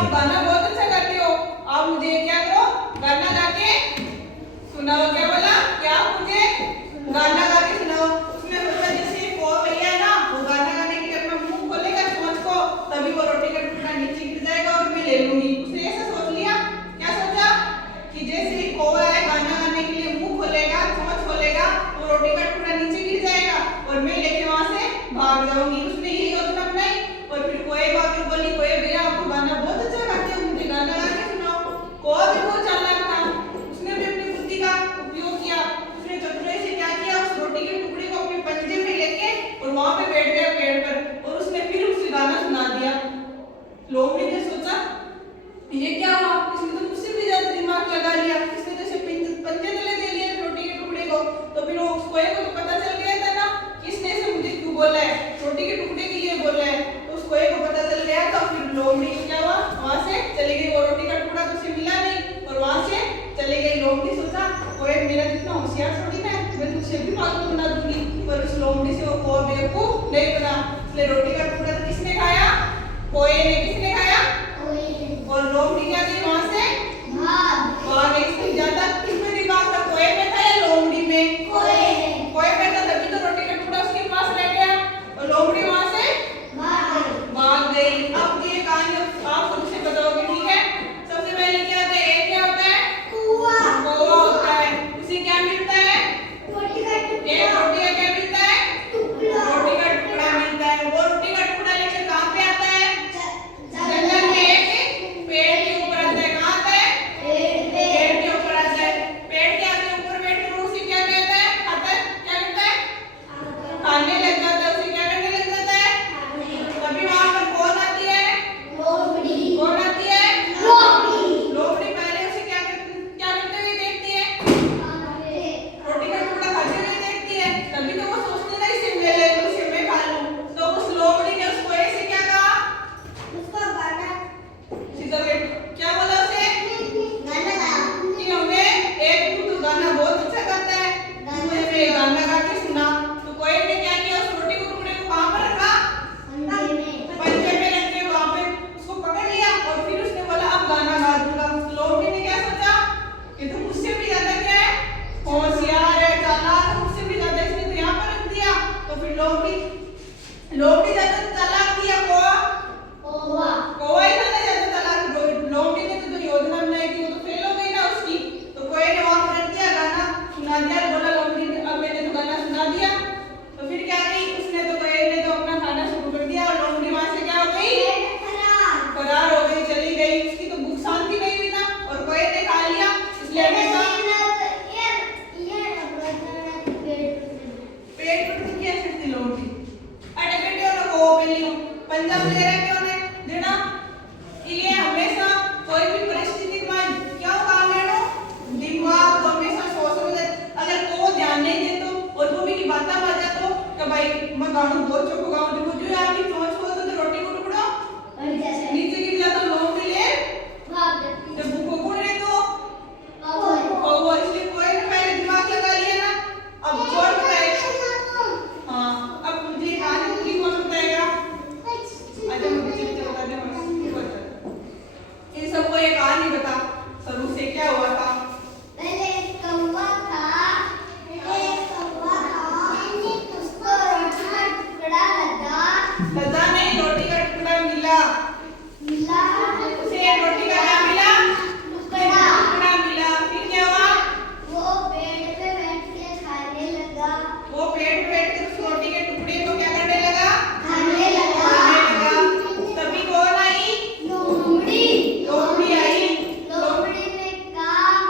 आप गाना बहुत अच्छा गाते हो, आप मुझे क्या करो, गाना गा के सुनाओ। क्या बोला, क्या आप मुझे गाना गा के सुनाओ। उसने सोचा जैसे को भैया ना वो गाना गाने के लिए अपना मुंह खोलेगा चोंच को, तभी वो रोटी का टुकड़ा नीचे गिर जाएगा और मैं ले लूंगी। उसने ऐसा सोच लिया। क्या सोचा कि जैसे कौवा है गाना गाने के लिए मुंह खोलेगा, चोंच खोलेगा, वो रोटी का टुकड़ा नीचे गिर जाएगा और मैं लेके वहां से भाग जाऊंगी। उसने यही योजना बनाई। और फिर कोई बात बोली, कोई भैया आपको गाना बहुत अच्छा गाते हो, मुझे गाना गा के सुनाओ। कौवा भी बहुत चालाक था, उसने भी अपनी बुद्धि का उपयोग किया। उसने चतुराई से क्या किया, उस रोटी के टुकड़े को अपने पंजे में लेके और वहां पे बैठ गया पेड़ पर, और उसने फिर उसे गाना सुना दिया। लोमड़ी ने सोचा ये क्या हुआ, इसने तो मुझसे भी ज्यादा दिमाग लगा लिया, इसने तो सिर्फ पंजे तले दे लिए रोटी के टुकड़े को। तो फिर वो कोए को तो पता चल गया था ना किसने इसे मुझे क्यों बोला है, रोटी के टुकड़े के लिए बोला है। तो उस कोए को पता चल गया। तो फिर लोमड़ी क्या हुआ, वहां से चली गई। वो रोटी का टुकड़ा तो उसे मिला नहीं और वहां से चली गई। लोमड़ी सोचा कोए मेरा जितना होशियार थोड़ी ना है, मैं तुझसे भी पागल बना दूंगी। पर उस लोमड़ी से वो कोआ बेवकूफ नहीं बना। इसलिए रोटी का टुकड़ा तो किसने खाया, कोए ने। किसने खाया, और लोमड़ी क्या गई वहां से भाग गई। इसमें ज्यादा किसमें दिमाग था, कोए में था या लोमड़ी में? कोए में था, तभी तो रोटी का टुकड़ा उसके पास रह गया और लोमड़ी वहां से भाग गई। अब ये कहानी आप खुद से बताओगे, ठीक है? सबसे पहले क्या होता है, क्या होता है, कौवा होता है। उसे क्या मिलता है, एक रोटी का क्या मिलता है, रोटी का टुकड़ा मिलता है। वो रोटी का टुकड़ा लेकर कहाँ पे आता है, जंगल में एक पेड़ के ऊपर आता है। कहाँ आता है, पेड़ के ऊपर आता है। पेड़ के आगे ऊपर बैठ कर उसे क्या कहता है, खाता है, क्या करता है, खाने लग जाता है। उसे क्या करने लग जाता है, तभी वहां पर कौन आती है, कौन आती है, लोमड़ी। पहले उसे क्या करते हुए देखती है, रोटी का टुकड़ा खाते हुए देखती है। तभी तो वो सोचती है इसे मैं ले लूं, इसे मैं खा लूं। तो उस लोमड़ी ने उसको ऐसे क्या कहा, सीधा क्या बोला उसे कि हमें एक तू गाना बहुत अच्छा गाता है, मुझे मैं गाना गा के सुना। तो कोई ने क्या किया, उस रोटी के टुकड़े को कहां पर रखा, पंजे में रख के वहां पे उसको पकड़ लिया और फिर उसने बोला अब गाना गा दूंगा। लोमड़ी ने क्या सोचा कि तुम मुझसे भी ज्यादा क्या है, होशियार है, चालाक है, मुझसे भी ज्यादा, इसने तो यहाँ पर रख दिया। तो फिर लोमड़ी ज्यादा चालाक थी या कौवा ही ज्यादा चालाक। लोमड़ी ने तो जो योजना बनाई थी वो तो फेल हो गई ना उसकी। तो कोई ने वहां पर रख दिया, गाना सुना दिया, बोला लोमड़ी ने अब मैंने तो गाना सुना दिया। तो फिर क्या की, उसने तो कोई ने तो अपना खाना शुरू कर दिया और लोमड़ी वहां से क्या हो गई, फरार हो गई, चली गई। उसकी तो भूख शांति नहीं हुई ना और कोई ने खा लिया। इसलिए हमेशा पेट पर तो क्या सकती लोमड़ी, अटे बेटे और को पहली पंजाब ले रहा क्यों नहीं देना। इसलिए हमेशा कोई भी परिस्थिति में क्या काम लेना, दिमाग को हमेशा सोच समझ। अगर को ध्यान नहीं दे तो और वो भी की बात आ जाए तो भाई मैं गानू बहुत चुप